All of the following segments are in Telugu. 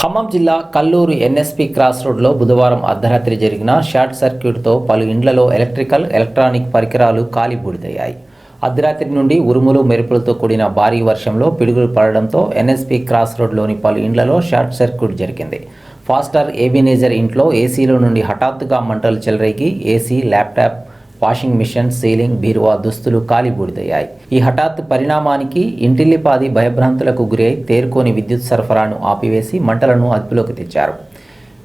ఖమ్మం జిల్లా కల్లూరు ఎన్ఎస్పి క్రాస్ రోడ్లో బుధవారం అర్ధరాత్రి జరిగిన షార్ట్ సర్క్యూట్తో పలు ఇండ్లలో ఎలక్ట్రానిక్ పరికరాలు కాలిబూడిదయ్యాయి. అర్ధరాత్రి నుండి ఉరుములు మెరుపులతో కూడిన భారీ వర్షంలో పిడుగులు పడడంతో ఎన్ఎస్పి క్రాస్ రోడ్లోని పలు ఇండ్లలో షార్ట్ సర్క్యూట్ జరిగింది. ఫాస్టర్ ఏబినేజర్ ఇంట్లో ఏసీలో నుండి హఠాత్తుగా మంటలు చెలరేగి AC, laptop, washing machine, ceiling, బీరువా, దుస్తులు కాలిబూడిదయ్యాయి. ఈ హఠాత్ పరిణామానికి ఇంటిల్లిపాది భయభ్రాంతులకు గురై తేరుకోని విద్యుత్ సరఫరాను ఆపివేసి మంటలను అదుపులోకి తెచ్చారు.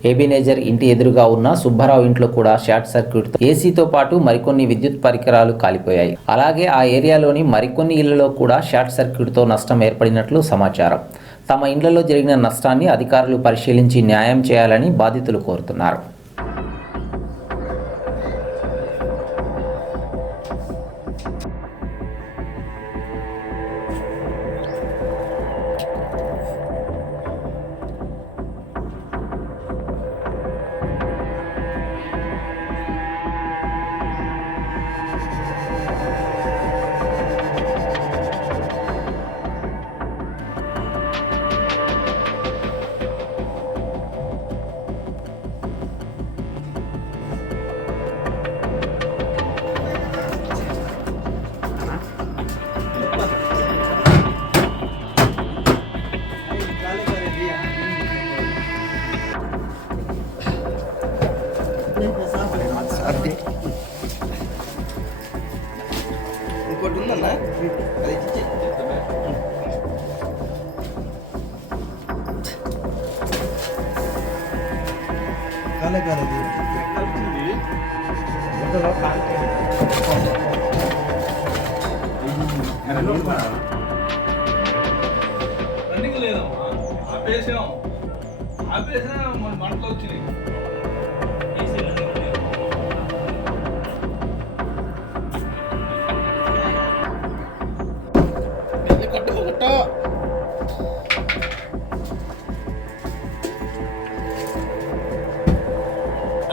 ఏబినేజర్ ఇంటి ఎదురుగా ఉన్న సుబ్బారావు ఇంట్లో కూడా షార్ట్ సర్క్యూట్తో ఏసీతో పాటు మరికొన్ని విద్యుత్ పరికరాలు కాలిపోయాయి. అలాగే ఆ ఏరియాలోని మరికొన్ని ఇళ్లలో కూడా షార్ట్ సర్క్యూట్తో నష్టం ఏర్పడినట్లు సమాచారం. తమ ఇండ్లలో జరిగిన నష్టాన్ని అధికారులు పరిశీలించి న్యాయం చేయాలని బాధితులు కోరుతున్నారు. ఇంకోటి ఉందన్నా అది కాలే కాలేదు రన్నింగ్ లేదమ్మా, ఆపేసాం మంటలు వచ్చినాయి.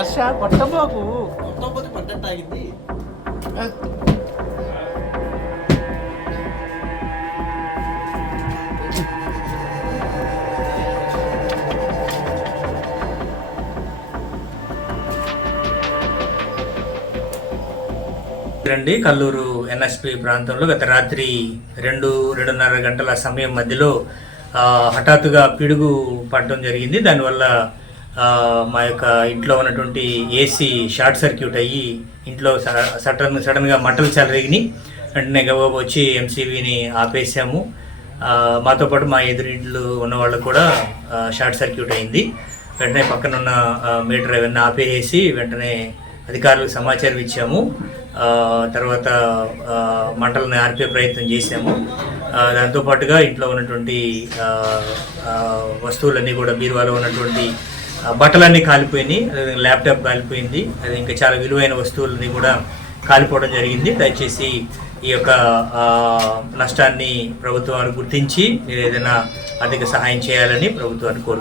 అచ్చా పట్టబాకు కొట్టకపోతే పట్టట్టు ఆగింది. రండి కల్లూరు ఎన్ఎస్పి ప్రాంతంలో గత రాత్రి 2-2:30 గంటల సమయం మధ్యలో హఠాత్తుగా పిడుగు పడడం జరిగింది. దానివల్ల మా యొక్క ఇంట్లో ఉన్నటువంటి ఏసీ షార్ట్ సర్క్యూట్ అయ్యి ఇంట్లో సడన్గా మంటలు చెలరేగినాయి. వెంటనే గబాబు వచ్చి ఎంసీబీని ఆపేసాము. మాతో పాటు మా ఎదురింట్లో ఉన్న వాళ్ళకు కూడా షార్ట్ సర్క్యూట్ అయింది. వెంటనే పక్కన ఉన్న మీటర్ అవన్నీ ఆపేసి వెంటనే అధికారులకు సమాచారం ఇచ్చాము. తర్వాత మంటలను ఆర్పే ప్రయత్నం చేశాము. దాంతోపాటుగా ఇంట్లో ఉన్నటువంటి వస్తువులన్నీ కూడా బీరువాలో ఉన్నటువంటి బట్టలన్నీ కాలిపోయినాయి. ల్యాప్టాప్ కాలిపోయింది. అది ఇంకా చాలా విలువైన వస్తువులన్నీ కూడా కాలిపోవడం జరిగింది. దయచేసి ఈ యొక్క నష్టాన్ని ప్రభుత్వాలు గుర్తించి మీరు ఏదైనా ఆర్థిక సహాయం చేయాలని ప్రభుత్వాన్ని కోరుకుంటున్నాను.